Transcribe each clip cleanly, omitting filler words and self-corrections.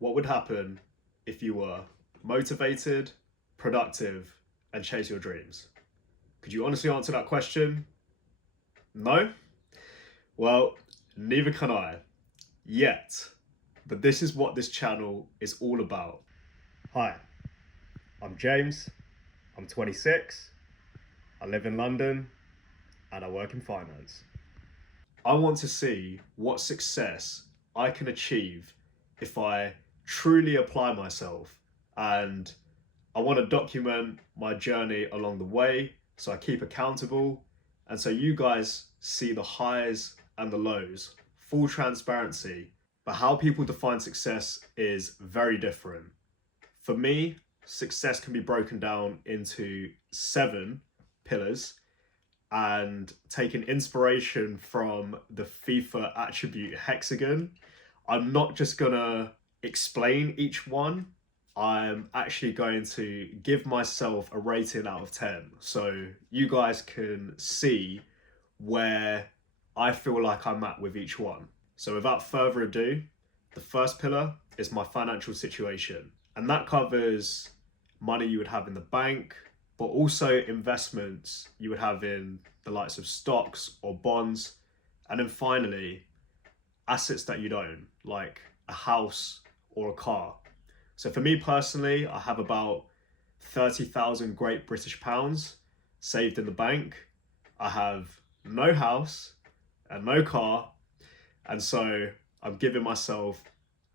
What would happen if you were motivated, productive, and chase your dreams? Could you honestly answer that question? No? Well, neither can I. Yet. But this is what this channel is all about. Hi, I'm James. I'm 26. I live in London and I work in finance. I want to see what success I can achieve if I truly apply myself, and I want to document my journey along the way so I keep accountable and so you guys see the highs and the lows, full transparency. But how people define success is very different. For me, success can be broken down into 7 pillars, and taking inspiration from the FIFA attribute hexagon. I'm not just gonna explain each one. I'm actually going to give myself a rating out of 10. So you guys can see where I feel like I'm at with each one. So without further ado, the first pillar is my financial situation. And that covers money you would have in the bank, but also investments you would have in the likes of stocks or bonds. And then finally, assets that you'd own, like a house or a car. So for me personally, I have about 30,000 Great British pounds saved in the bank. I have no house and no car. And so I'm giving myself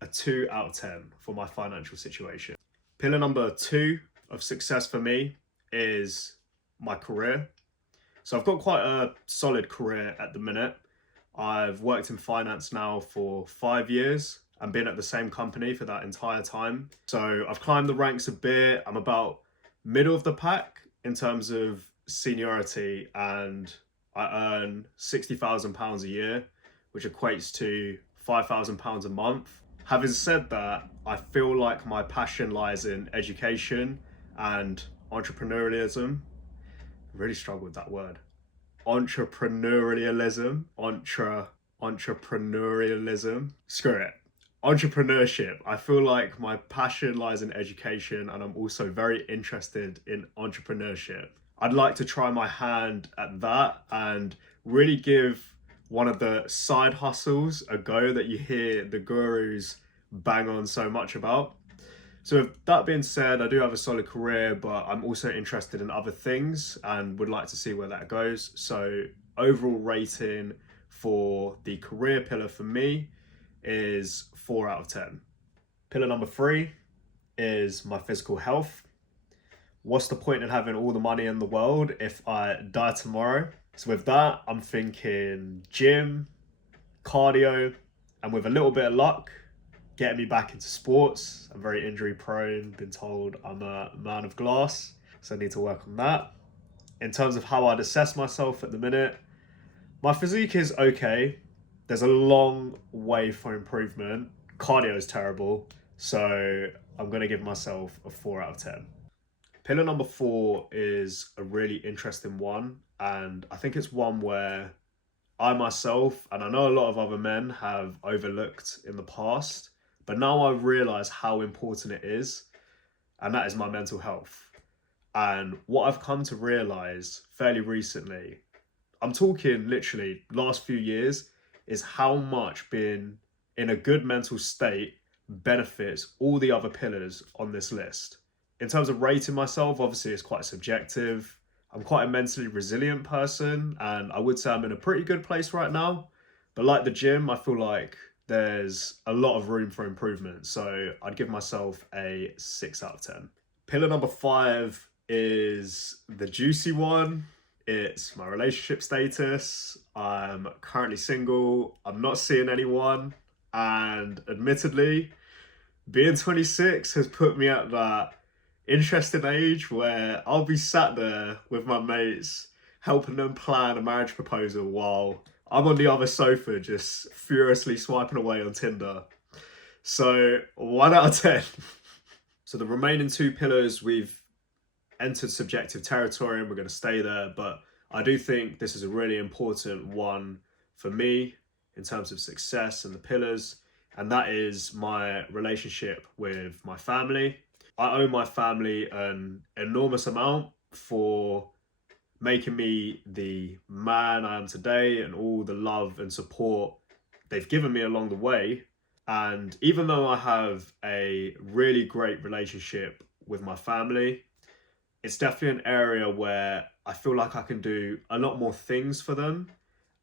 a 2 out of 10 for my financial situation. Pillar number 2 of success for me is my career. So I've got quite a solid career at the minute. I've worked in finance now for 5 years and been at the same company for that entire time. So I've climbed the ranks a bit. I'm about middle of the pack in terms of seniority, and I earn £60,000 a year, which equates to £5,000 a month. Having said that, I feel like my passion lies in education and entrepreneurialism. I really struggle with that word. Entrepreneurialism. Entrepreneurialism. Screw it. Entrepreneurship. I feel like my passion lies in education, and I'm also very interested in entrepreneurship. I'd like to try my hand at that and really give one of the side hustles a go that you hear the gurus bang on so much about. So with that being said, I do have a solid career, but I'm also interested in other things and would like to see where that goes. So overall rating for the career pillar for me is 4 out of 10. Pillar number 3 is my physical health. What's the point in having all the money in the world if I die tomorrow? So with that, I'm thinking gym, cardio, and with a little bit of luck, getting me back into sports. I'm very injury prone, been told I'm a man of glass, so I need to work on that. In terms of how I'd assess myself at the minute, my physique is okay. There's a long way for improvement. Cardio is terrible, so I'm gonna give myself a 4 out of 10. Pillar number 4 is a really interesting one, and I think it's one where I myself, and I know a lot of other men, have overlooked in the past, but now I realise how important it is, and that is my mental health. And what I've come to realise fairly recently, I'm talking literally last few years, is how much being in a good mental state benefits all the other pillars on this list. In terms of rating myself, obviously it's quite subjective. I'm quite a mentally resilient person, and I would say I'm in a pretty good place right now. But like the gym, I feel like there's a lot of room for improvement. So I'd give myself a 6 out of 10. Pillar number 5 is the juicy one. It's my relationship status. I'm currently single. I'm not seeing anyone. And admittedly, being 26 has put me at that interesting age where I'll be sat there with my mates helping them plan a marriage proposal while I'm on the other sofa just furiously swiping away on Tinder. So 1 out of 10. So the remaining 2 pillars, we've entered subjective territory and we're going to stay there, but I do think this is a really important one for me in terms of success and the pillars, and that is my relationship with my family. I owe my family an enormous amount for making me the man I am today and all the love and support they've given me along the way. And even though I have a really great relationship with my family, it's definitely an area where I feel like I can do a lot more things for them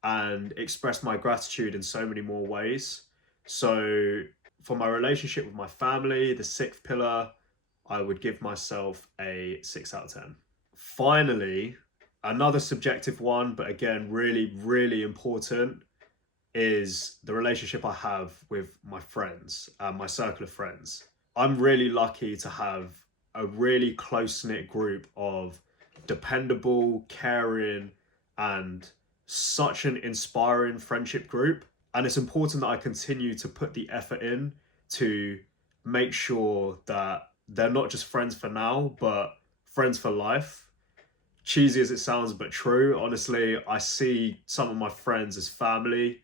and express my gratitude in so many more ways. So, for my relationship with my family, the sixth pillar, I would give myself a 6 out of 10. Finally, another subjective one, but again, really, really important, is the relationship I have with my friends, my circle of friends. I'm really lucky to have a really close knit group of dependable, caring, and such an inspiring friendship group. And it's important that I continue to put the effort in to make sure that they're not just friends for now, but friends for life. Cheesy as it sounds, but true. Honestly, I see some of my friends as family.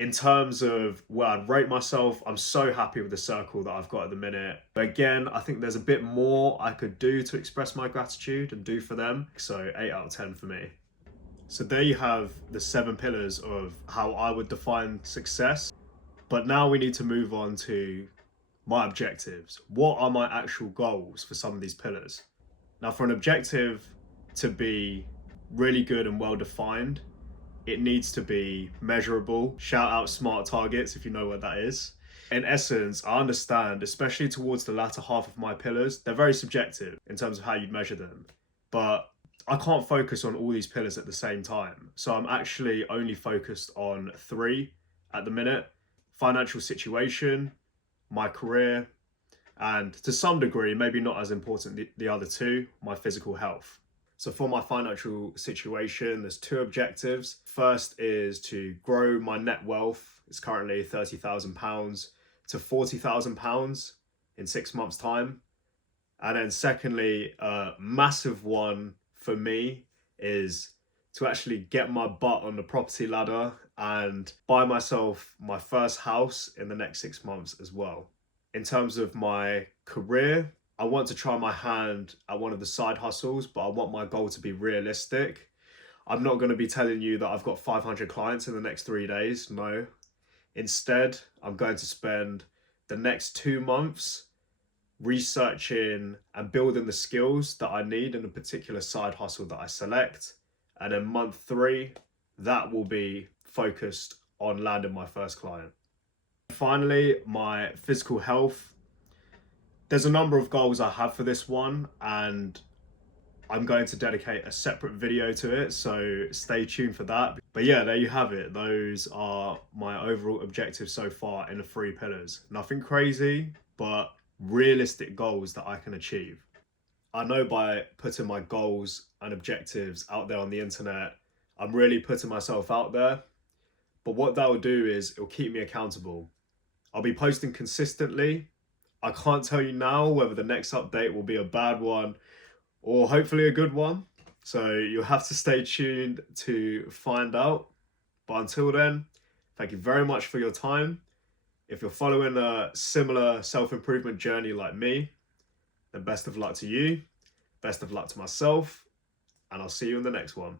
In terms of where I'd rate myself, I'm so happy with the circle that I've got at the minute. But again, I think there's a bit more I could do to express my gratitude and do for them. So 8 out of 10 for me. So there you have the 7 pillars of how I would define success. But now we need to move on to my objectives. What are my actual goals for some of these pillars? Now, for an objective to be really good and well defined, it needs to be measurable. Shout out SMART targets if you know what that is. In essence, I understand, especially towards the latter half of my pillars, they're very subjective in terms of how you'd measure them. But I can't focus on all these pillars at the same time. So I'm actually only focused on 3 at the minute: financial situation, my career, and to some degree, maybe not as important, the other 2, my physical health. So for my financial situation, there's 2 objectives. First is to grow my net wealth. It's currently £30,000 to £40,000 in 6 months' time. And then secondly, a massive one for me is to actually get my butt on the property ladder and buy myself my first house in the next 6 months as well. In terms of my career, I want to try my hand at one of the side hustles, but I want my goal to be realistic. I'm not going to be telling you that I've got 500 clients in the next 3 days. No. Instead, I'm going to spend the next 2 months researching and building the skills that I need in a particular side hustle that I select. And then month 3, that will be focused on landing my first client. Finally, my physical health. There's a number of goals I have for this one, and I'm going to dedicate a separate video to it, so stay tuned for that. But yeah, there you have it. Those are my overall objectives so far in the 3 pillars. Nothing crazy, but realistic goals that I can achieve. I know by putting my goals and objectives out there on the internet, I'm really putting myself out there. But what that will do is it'll keep me accountable. I'll be posting consistently. I can't tell you now whether the next update will be a bad one or hopefully a good one. So you'll have to stay tuned to find out. But until then, thank you very much for your time. If you're following a similar self-improvement journey like me, then best of luck to you. Best of luck to myself. And I'll see you in the next one.